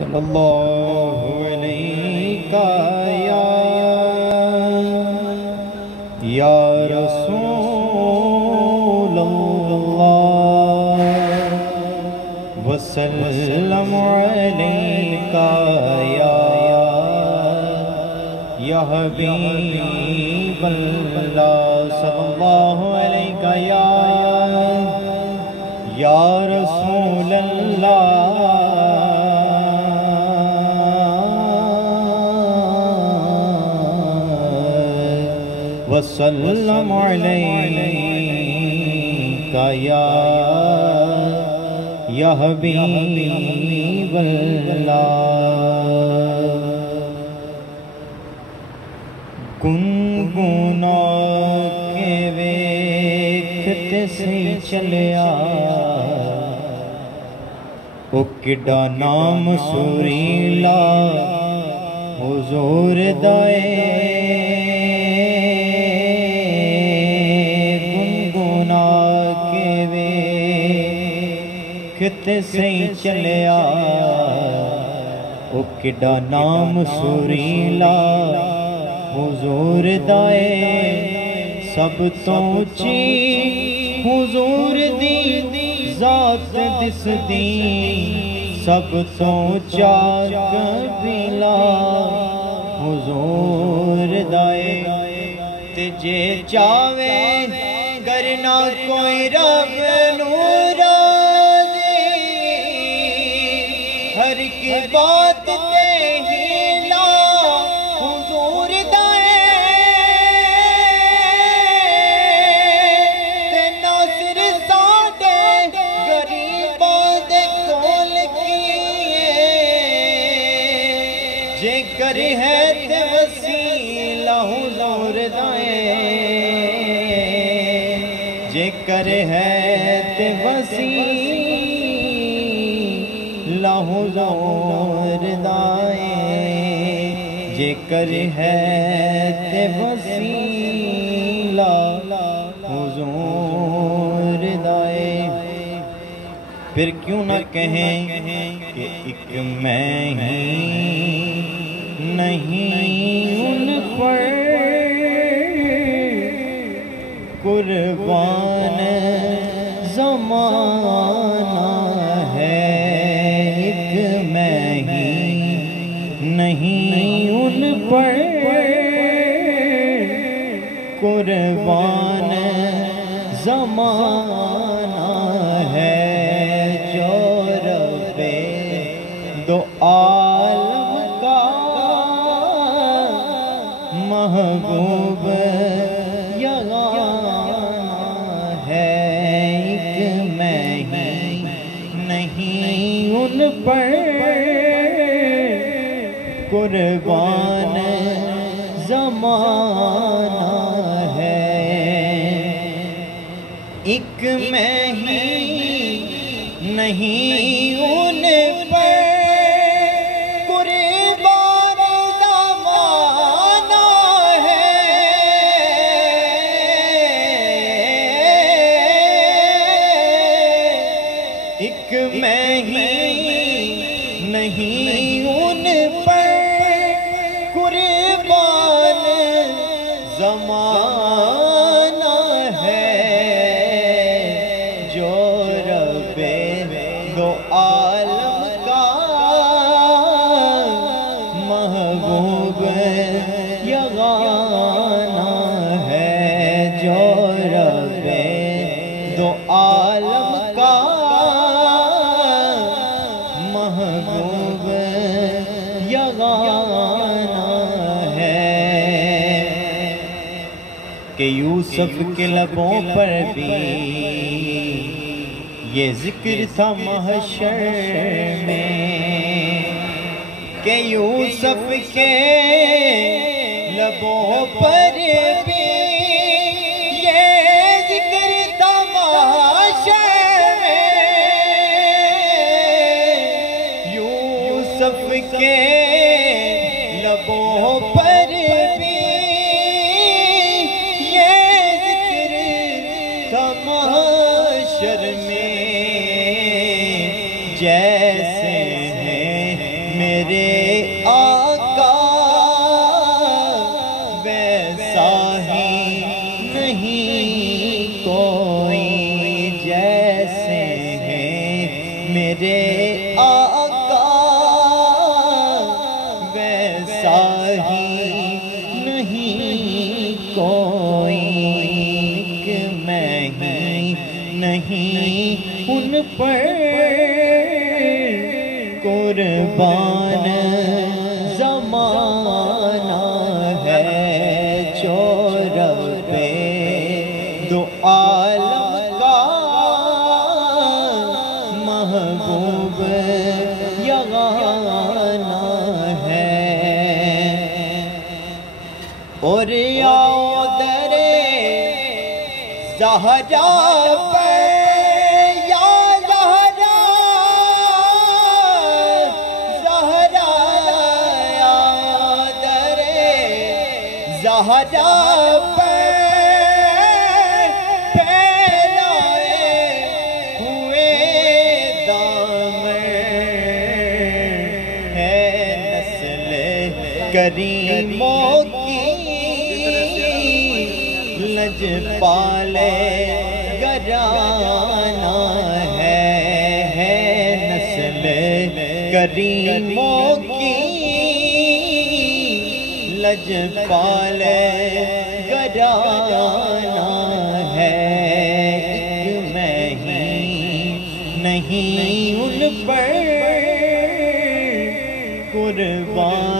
صلی اللہ علیہ یا رسول اللہ وسلم علیکہ یا حبیب اللہ صلی اللہ علیہ یا رسول اللہ وسلم علیکہ یا حبیب اللہ گنگنا کے ویکھتے سے چلیا او کڈا نام سریلا حضور دائے گنگنا کے ویکھتے سے چلیا او کڈا نام سریلا حضور دائے سب تو اچھی حضور دی ذات دس دی سب تو اچا قبیلہ حضور دائے تجھے چاوے کرنا کوئی رب نورازی ہر کی بات جے ہے تے وسیلہ حضور دائے جے ہے تے وسیلہ حضور دائے جے ہے تے وسیلہ حضور دائے پھر کیوں نہ کہیں کہ ایک میں ہی نہیں ان پر قربان زمانہ ہے ایک میں ہی نہیں ان پر قربان زمانہ ہے جو رب دو عالم کا محبوب یگانہ ہے ایک میں ہی نہیں ان پر قربان زمانہ ہے ایک میں ہی نہیں ان پر ایک میں ہی نہیں ان پر قربان زمانہ ہے جو رب دو عالم کا محبوب یگانہ ہے جو رب دو عالم کا محبوب یگانہ ہے کہ یوسف کے لبوں پر بھی یہ ذکر تھا محشر میں کہ یوسف کے لبوں پر بھی یہ ذکر تھا محشر یوسف کے لبوں پر بھی یہ ذکر تھا محشر میں جیسے ہیں قربان زمانہ ہے جو رب دو عالم کا محبوب یگانہ ہے۔ اور آؤ در زہرا پہ یا زہرا زہرا یا در زہرا پہ پھیلائے ہوئے دامن ہے نسل کریموں کی لجپالے گرانہ ہے نسل کریموں کی لجپالے گرانہ ہے۔ ایک میں ہی نہیں ان پر قربان